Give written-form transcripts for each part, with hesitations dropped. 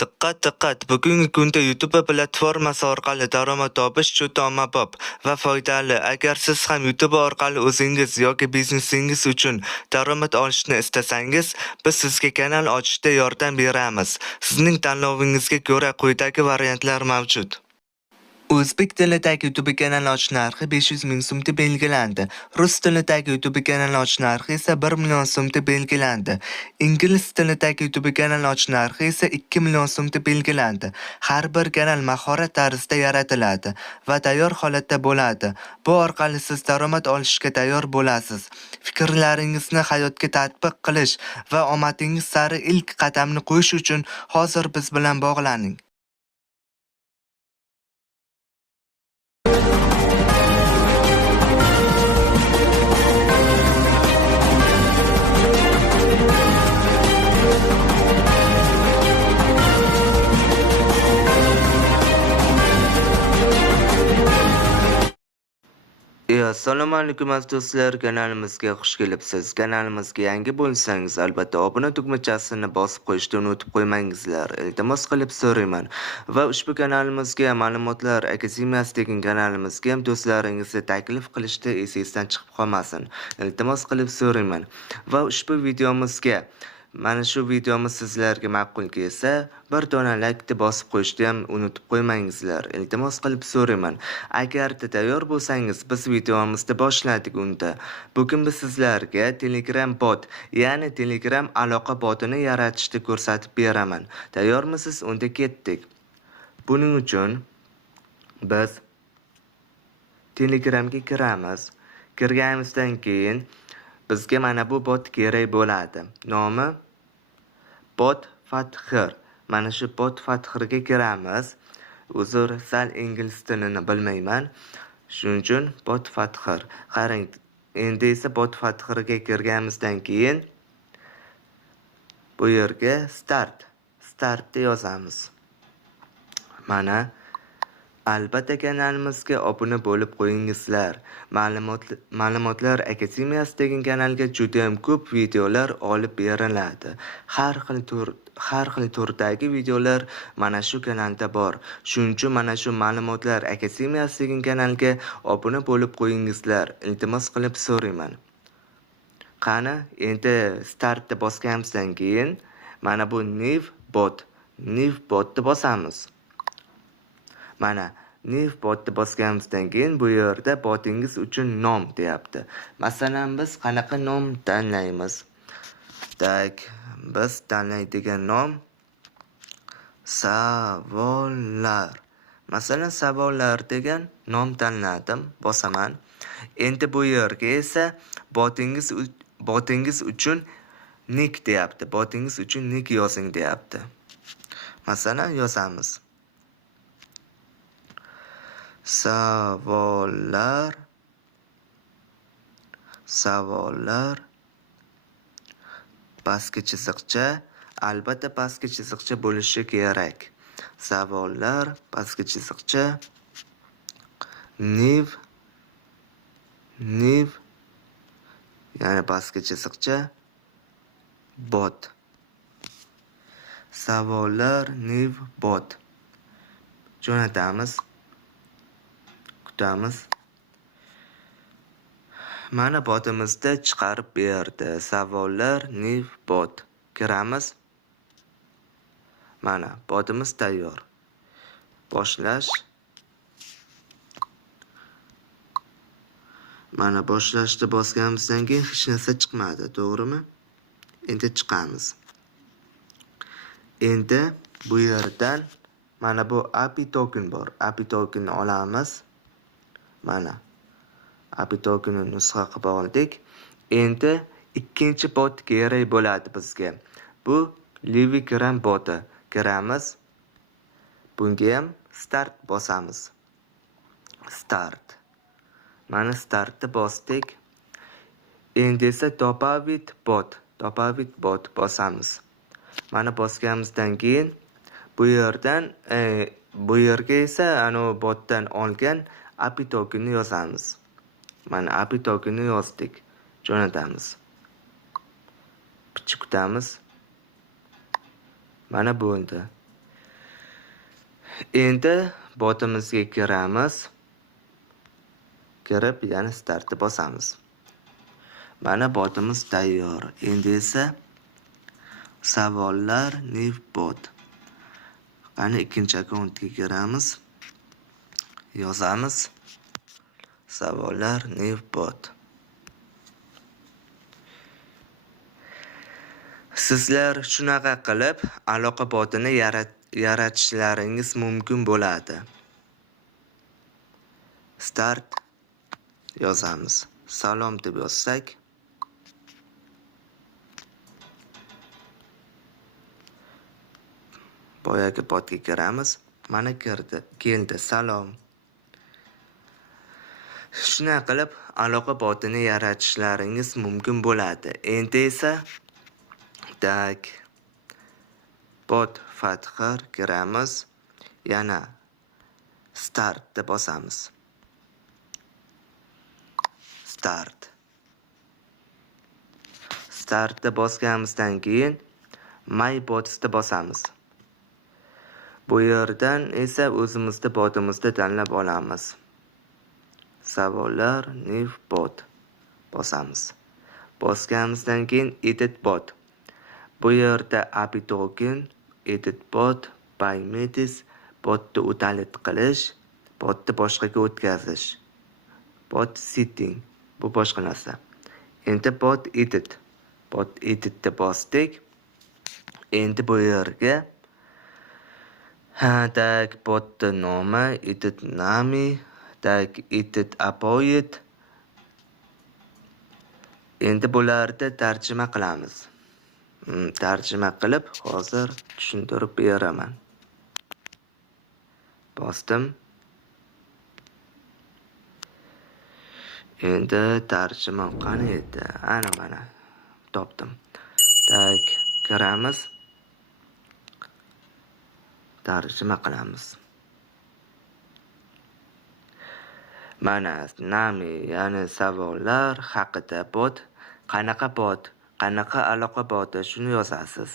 Diqqat diqqat! Bugungi kunda YouTube platformasi orqali daromad topish juda ommabop va foydali. Agar siz ham YouTube orqali o'zingiz yoki biznesingiz uchun daromad olishni istasangiz, biz sizga kanal ochishda yordam beramiz. Sizning tanlovingizga ko'ra quyidagi variantlar mavjud. O'zbek tilidagi YouTube kanal ochish narxi 500 ming so'mda belgilandi. Rus tilidagi YouTube kanal ochish narxi esa 1 million so'mda belgilandi. Ingliz tilidagi YouTube kanal ochish narxi esa 2 million so'mda belgilandi. Har bir kanal mahorat tarzida yaratiladi va tayyor holatda bo'ladi. Bu orqali siz daromad olishga tayyor bo'lasiz. Fikrlaringizni hayotga tatbiq qilish va omadingiz sari ilk qadamni qo'yish uchun hozir biz bilan bog'laning. Assalomu alaykum aziz do'stlar, kanalimizga xush kelibsiz. Kanalimizga yangi bo'lsangiz, albatta obuna tugmachasini bosib qo'yishni unutib qo'ymangizlar. Iltimos qilib so'rayman. Va ushbu kanalimizga Ma'lumotlar Akademiyasi degan kanalimizga ham do'stlaringizni taklif qilishda esingizdan chiqib qolmasin. Iltimos qilib so'rayman. Va ushbu videomizga mana shu videomiz sizlarga ma'qul kelsa, bir dona like bosib qo'yishni ham unutib qo'ymangizlar. Iltimos qilib so'rayman. Agar tayyor bo'lsangiz, biz videomizni boshladik unda. Bugun biz sizlarga Telegram bot, ya'ni Telegram aloqa botini yaratishni ko'rsatib beraman. Tayyormisiz? Unda ketdik. Buning uchun biz Telegramga kiramiz. Kirganimizdan keyin bizga mana bu bot kerak bo'ladi. Nomi Bot Fathir. Mana shu Bot Fathirga kiramiz. Uzr, sal ingliz tilini bilmayman. Shuning uchun Bot Fathir. Qarang, endi esa Bot Fathirga kirganimizdan keyin bu yerga startni yozamiz. Mana albatta kanalimizga obuna bo'lib qo'yingizlar. Ma'lumotlar Akademiyasi degan kanalga juda ham ko'p videolar olib beriladi. Har xil turdagi videolar mana shu kanalda bor. Shuning uchun mana shu Ma'lumotlar Akademiyasi degan kanalga obuna bo'lib qo'yingizlar. Iltimos qilib so'rayman. Qani, endi startni bosganimizdan keyin mana bu New botni bosamiz. Mana New botni bosganimizdan keyin bu yerda botingiz uchun nom deyapti. Masalan, biz qanaqa nom tanlaymiz? Biz tanlaydigan nom savollar. Masalan, savollar degan nom tanladim, bosaman. Endi bu yerga esa botingiz uchun nick deyapti. Botingiz uchun nick yozing deyapti. Masalan, yozamiz. Savollar pastki chiziqcha, albatta pastki chiziqcha bo'lishi kerak. Savollar pastki chiziqcha New ya'ni pastki chiziqcha bot. Savollar New bot. Jo'natamiz. Mana botimizda chiqarib berdi. Savollar New bot. Kiramiz. Mana botimiz tayyor. Boshlash. Mana boshlashni bosganimizdan keyin hech narsa chiqmadi, to'g'rimi? Endi chiqamiz. Endi bu yerdan mana bu API token bor. API tokenni olamiz. Mana API tokenni nusxa qilib oldik. Endi ikkinchi bot kerak bo'ladi bizga. Bu Telegram boti. Kiramiz. Bunga ham start bosamiz. Mana startni bosdik. Endi esa Dobavit bot bosamiz. Mana bosganimizdan keyin bu yerga esa botdan olgan API tokenni yozamiz. Mana API tokenni yozdik. Jo'natamiz. Kutamiz. Mana bo'ldi. Endi botimizga kiramiz. Kirib, yana startni bosamiz. Mana botimiz tayyor. Endi esa savollar new bot. Qani ikkinchi akkauntga kiramiz. Yozamiz. Savollar new bot. Sizlar shunaqa qilib aloqa botini yaratishlaringiz mumkin bo'ladi. Start yozamiz. Salom deb yozsak, boyagi botga kiramiz. Mana keldi. Salom. Shuna qilib aloqa botini yaratishlaringiz mumkin bo'ladi. Endi esa bot fathir kiramiz. Yana start deb bosamiz. Startni bosganimizdan keyin My Bots deb bosamiz. Bu yerdan esa o'zimizni botimizni tanlab olamiz. Savollar new bot bosamiz. Bosganimizdan keyin edit bot. Bu yerda API token, edit bot, by Metis, botni udalit qilish, botni boshqaga o'tkazish. Bot setting bu boshqa narsa. Endi bot editni bosdik. Endi bu yerga botni nomi, edit name, edit about. Endi bularni tarjima qilamiz. Tarjima qilib hozir tushuntirib beraman. Bosdim. Endi tarjima qani edi? Ana mana topdim. Kiramiz. Tarjima qilamiz. Mana nami, ya'ni savollar haqida bot, qanaqa aloqa boti, shuni yozasiz.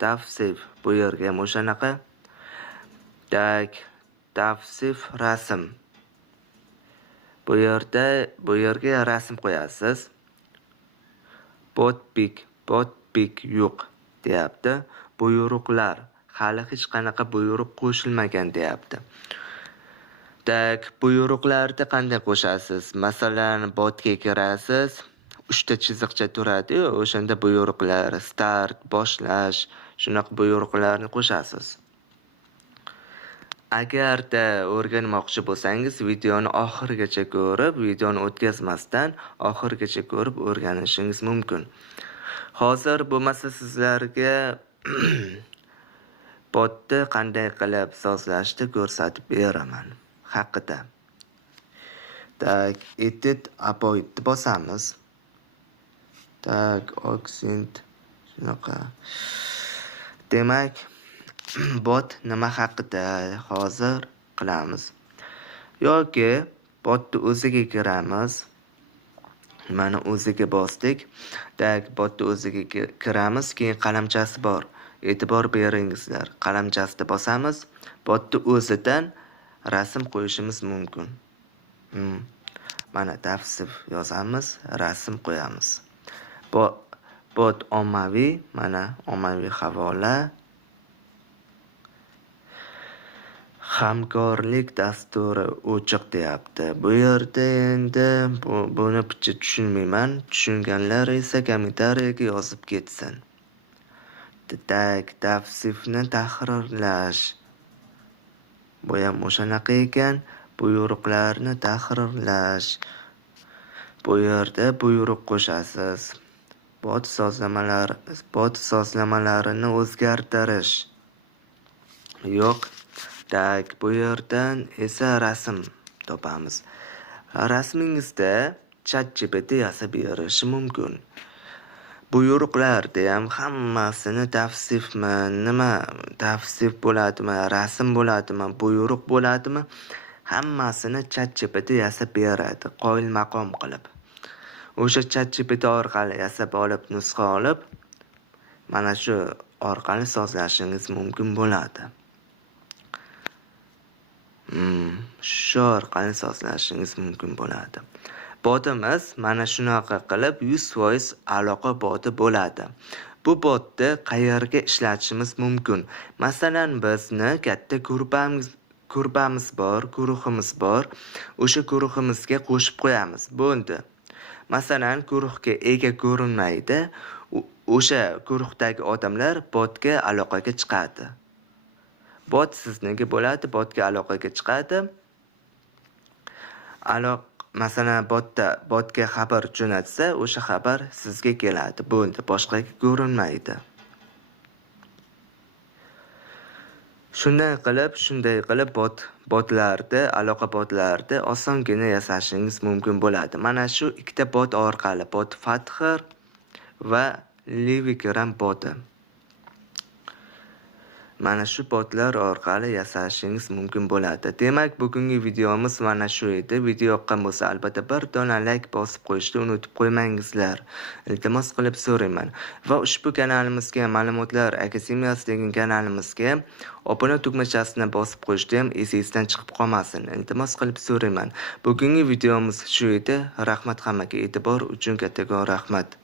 Tavsif bu yerga o'shanaqa. Tavsif rasm. Bu yerga rasm qo'yasiz. Botpik yo'q deyapti. Buyruqlar, hali hech qanaqa buyruq qo'shilmagan deyapti. Buyruqlarni qanday qo'shasiz? Masalan, botga kirasiz, 3 ta chiziqcha turadi-yu, o'shanda buyruqlar, start, boshlash, shunaqa buyruqlarni qo'shasiz. Agarda o'rganmoqchi bo'lsangiz, videoni oxirigacha ko'rib, videoni o'tkazmasdan oxirigacha ko'rib o'rganishingiz mumkin. Hozir bo'lmasa sizlarga botni qanday qilib sozlashni ko'rsatib beraman haqida. Edit about bosamiz. Accent shunaqa. Demak, bot nima haqida hozir qilamiz. Yoki botni o'ziga kiramiz. Mana o'ziga bosdik. Botni o'ziga kiramiz, keyin qalamchasi bor. E'tibor beringizlar. Qalamchasini bosamiz. Botni o'zidan rasm qo'yishimiz mumkin. Mana tavsif yozamiz, rasm qo'yamiz. Bot ommaviy, mana ommaviy havola. Hamkorlik dasturi ochiq deyapti. Bu yerda endi buni picha tushunmayman. Tushunganlar esa kommentariyaga yozib ketsin. Tavsifni tahrirlash. Bu ham o'shanaqa ekan. Buyruqlarni tahrirlash. Bu yerda buyruq qo'shasiz. Bot sozlamalarini o'zgartirish. Yo'q. Bu yerdan esa rasm topamiz. Rasmingizda ChatGPT yasab berishi mumkin. Buyruqlarda ham hammasini tavsifmi, nima tavsif bo'ladimi, rasm bo'ladimi, buyruq bo'ladimi, hammasini ChatGPT yasab beradi, qoyil maqom qilib. O'sha ChatGPT orqali yasab olib, nusxa olib, mana shu orqali sozlashingiz mumkin bo'ladi. shu orqali sozlashingiz mumkin bo'ladi. Botimiz mana shunaqa qilib 100% aloqa boti bo'ladi. Bu botni qayerga ishlatishimiz mumkin? Masalan, bizni katta guruhimiz bor. O'sha guruhimizga qo'shib qo'yamiz. Bo'ldi. Masalan, guruhga ega ko'rinmaydi. O'sha guruhdagi odamlar botga aloqaga chiqadi. Bot sizniki bo'ladi, botga aloqaga chiqadi. Masalan, botga xabar jo'natsa, o'sha xabar sizga keladi. Bo'ldi, boshqaga ko'rinmaydi. Shunday qilib aloqa botlarni osongina yasashingiz mumkin bo'ladi. Mana shu ikkita bot orqali, bot Father va Telegram boti. Mana shu botlar orqali yasashingiz mumkin bo'ladi. Demak, bugungi videomiz mana shu edi. Video yoqqan bo'lsa, albatta bir dona like bosib qo'yishni unutib qo'ymangizlar. Iltimos qilib so'rayman. Va ushbu kanalimizga Ma'lumotlar Akademiyasi degan kanalimizga obuna tugmachasini bosib qo'yishni ham esingizdan chiqib qolmasin. Iltimos qilib so'rayman. Bugungi videomiz shu edi. Rahmat hammaga, e'tibor uchun kattakon rahmat.